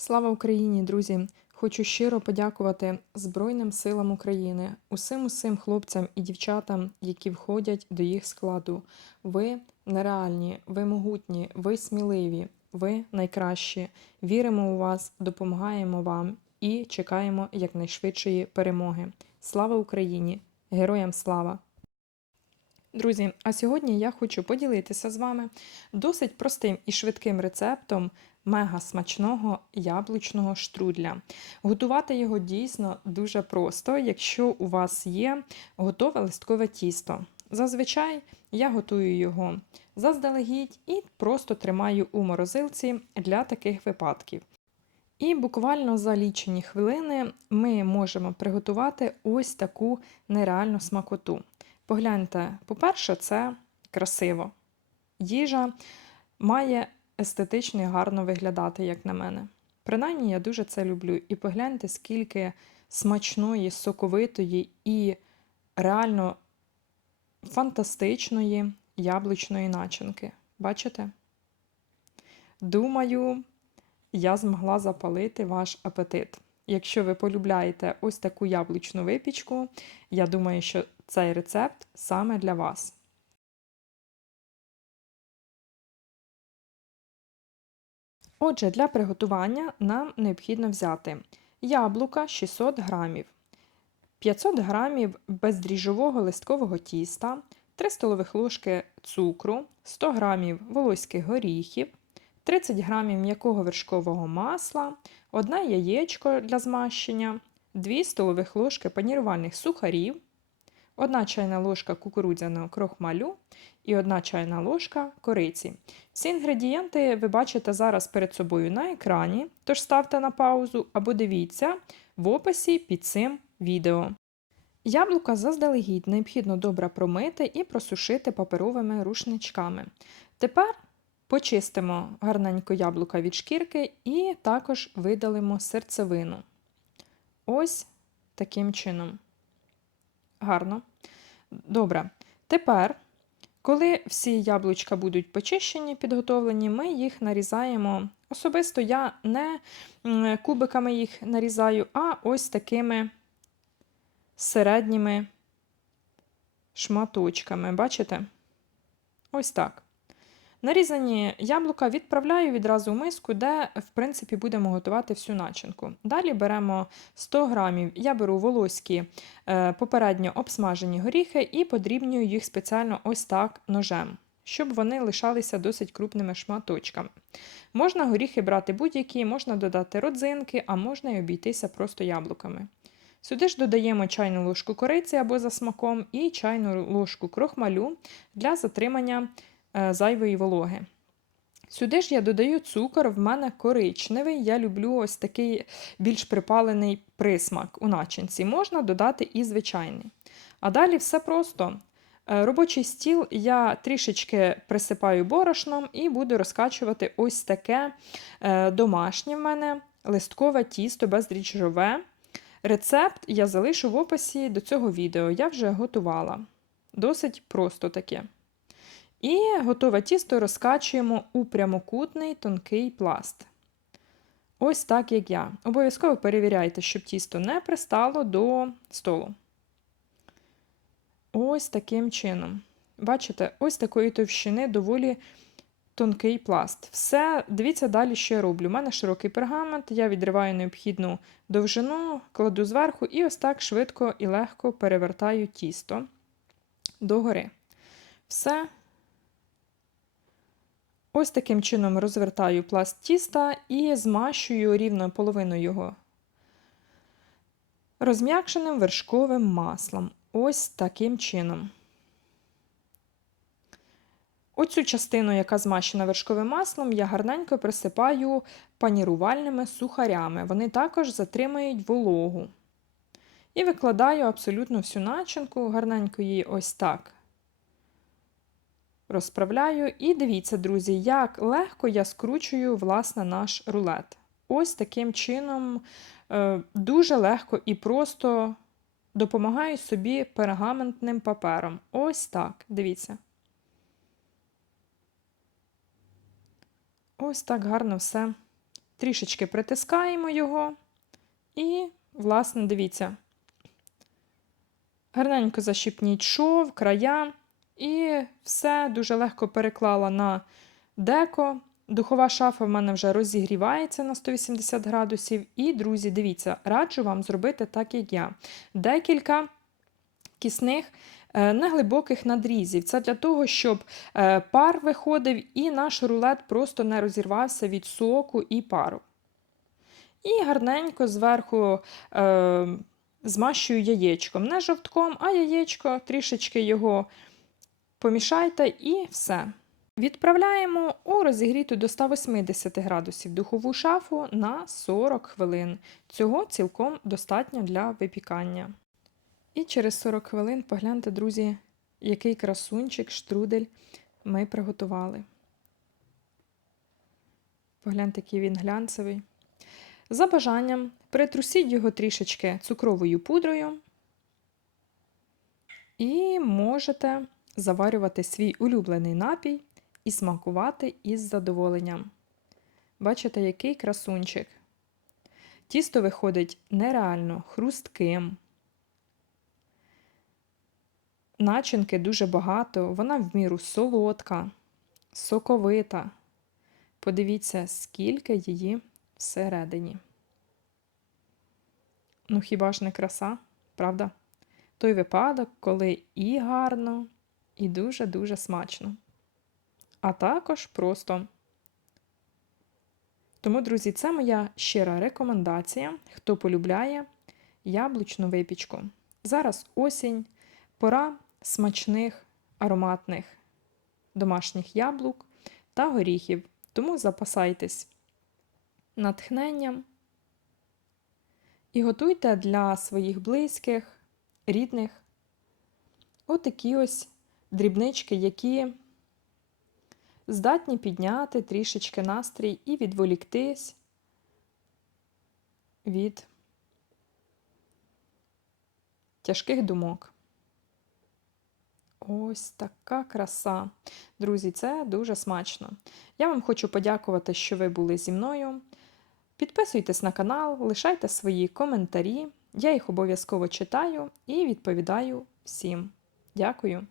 Слава Україні, друзі! Хочу щиро подякувати Збройним силам України, усім усім хлопцям і дівчатам, які входять до їх складу. Ви нереальні, ви могутні, ви сміливі, ви найкращі. Віримо у вас, допомагаємо вам і чекаємо якнайшвидшої перемоги. Слава Україні! Героям слава! Друзі, а сьогодні я хочу поділитися з вами досить простим і швидким рецептом мега смачного яблучного штрудля. Готувати його дійсно дуже просто, якщо у вас є готове листкове тісто. Зазвичай я готую його заздалегідь і просто тримаю у морозилці для таких випадків. І буквально за лічені хвилини ми можемо приготувати ось таку нереальну смакоту. Погляньте, по-перше, це красиво. Їжа має естетично і гарно виглядати, як на мене. Принаймні, я дуже це люблю. І погляньте, скільки смачної, соковитої і реально фантастичної яблучної начинки. Бачите? Думаю, я змогла запалити ваш апетит. Якщо ви полюбляєте ось таку яблучну випічку, я думаю, що цей рецепт саме для вас. Отже, для приготування нам необхідно взяти яблука 600 грамів, 500 грамів бездріжджового листкового тіста, 3 столових ложки цукру, 100 грамів волоських горіхів, 30 грамів м'якого вершкового масла, 1 яєчко для змащення, 2 столових ложки панірувальних сухарів, 1 чайна ложка кукурудзяного крохмалю і 1 чайна ложка кориці. Всі інгредієнти ви бачите зараз перед собою на екрані, тож ставте на паузу або дивіться в описі під цим відео. Яблука заздалегідь необхідно добре промити і просушити паперовими рушничками. Тепер почистимо гарненько яблука від шкірки і також видалимо серцевину. Ось таким чином. Гарно. Добре. Тепер коли всі яблучка будуть почищені, підготовлені, ми їх нарізаємо. Особисто я не кубиками їх нарізаю, а ось такими середніми шматочками. Бачите? Ось так. Нарізані яблука відправляю відразу в миску, де, в принципі, будемо готувати всю начинку. Далі беремо 100 грамів, я беру волоські е, попередньо обсмажені горіхи і подрібнюю їх спеціально ось так ножем, щоб вони лишалися досить крупними шматочками. Можна горіхи брати будь-які, можна додати родзинки, а можна й обійтися просто яблуками. Сюди ж додаємо чайну ложку кориці або за смаком і чайну ложку крохмалю для затримання. Е, зайвої вологи. Сюди ж я додаю цукор, в мене коричневий. Я люблю ось такий більш припалений присмак у начинці. Можна додати і звичайний. А далі все просто. Е, робочий стіл я трішечки присипаю борошном і буду розкачувати ось таке е, домашнє в мене листкове тісто бездріжджове. Рецепт я залишу в описі до цього відео. Я вже готувала. Досить просто таке. І готове тісто розкачуємо у прямокутний тонкий пласт. Ось так, як я. Обов'язково перевіряйте, щоб тісто не пристало до столу. Ось таким чином. Бачите, ось такої товщини доволі тонкий пласт. Все, дивіться далі, що я роблю. У мене широкий пергамент, я відриваю необхідну довжину, кладу зверху і ось так швидко і легко перевертаю тісто догори. Все, Ось таким чином розвертаю пласт тіста і змащую рівно половину його розм'якшеним вершковим маслом. Ось таким чином. Оцю частину, яка змащена вершковим маслом, я гарненько присипаю панірувальними сухарями. Вони також затримають вологу. І викладаю абсолютно всю начинку, гарненько її ось так розправляю. І дивіться, друзі, як легко я скручую власне, наш рулет. Ось таким чином е, дуже легко і просто допомагаю собі пергаментним папером. Ось так, дивіться. Ось так гарно все трішечки притискаємо його. І, власне, дивіться, гарненько защіпніть шов, края. І все дуже легко переклала на деко. Духова шафа в мене вже розігрівається на 180 градусів. І, друзі, дивіться, раджу вам зробити так, як я. Декілька кісних е, неглибоких надрізів. Це для того, щоб е, пар виходив і наш рулет просто не розірвався від соку і пару. І гарненько зверху е, змащую яєчком. Не жовтком, а яєчко, трішечки його помішайте і все. Відправляємо у розігріту до 180 градусів духову шафу на 40 хвилин. Цього цілком достатньо для випікання. І через 40 хвилин погляньте, друзі, який красунчик, штрудель ми приготували. Погляньте, який він глянцевий. За бажанням притрусіть його трішечки цукровою пудрою і можете заварювати свій улюблений напій і смакувати із задоволенням. Бачите, який красунчик. Тісто виходить нереально хрустким. Начинки дуже багато, вона в міру солодка, соковита. Подивіться, скільки її всередині. Ну, хіба ж не краса, правда? Той випадок, коли і гарно, і дуже-дуже смачно. А також просто. Тому, друзі, це моя щира рекомендація, хто полюбляє яблучну випічку. Зараз осінь, пора смачних, ароматних домашніх яблук та горіхів. Тому запасайтесь натхненням і готуйте для своїх близьких, рідних отакі ось дрібнички, які здатні підняти трішечки настрій і відволіктись від тяжких думок. Ось така краса. Друзі, це дуже смачно. Я вам хочу подякувати, що ви були зі мною. Підписуйтесь на канал, лишайте свої коментарі. Я їх обов'язково читаю і відповідаю всім. Дякую!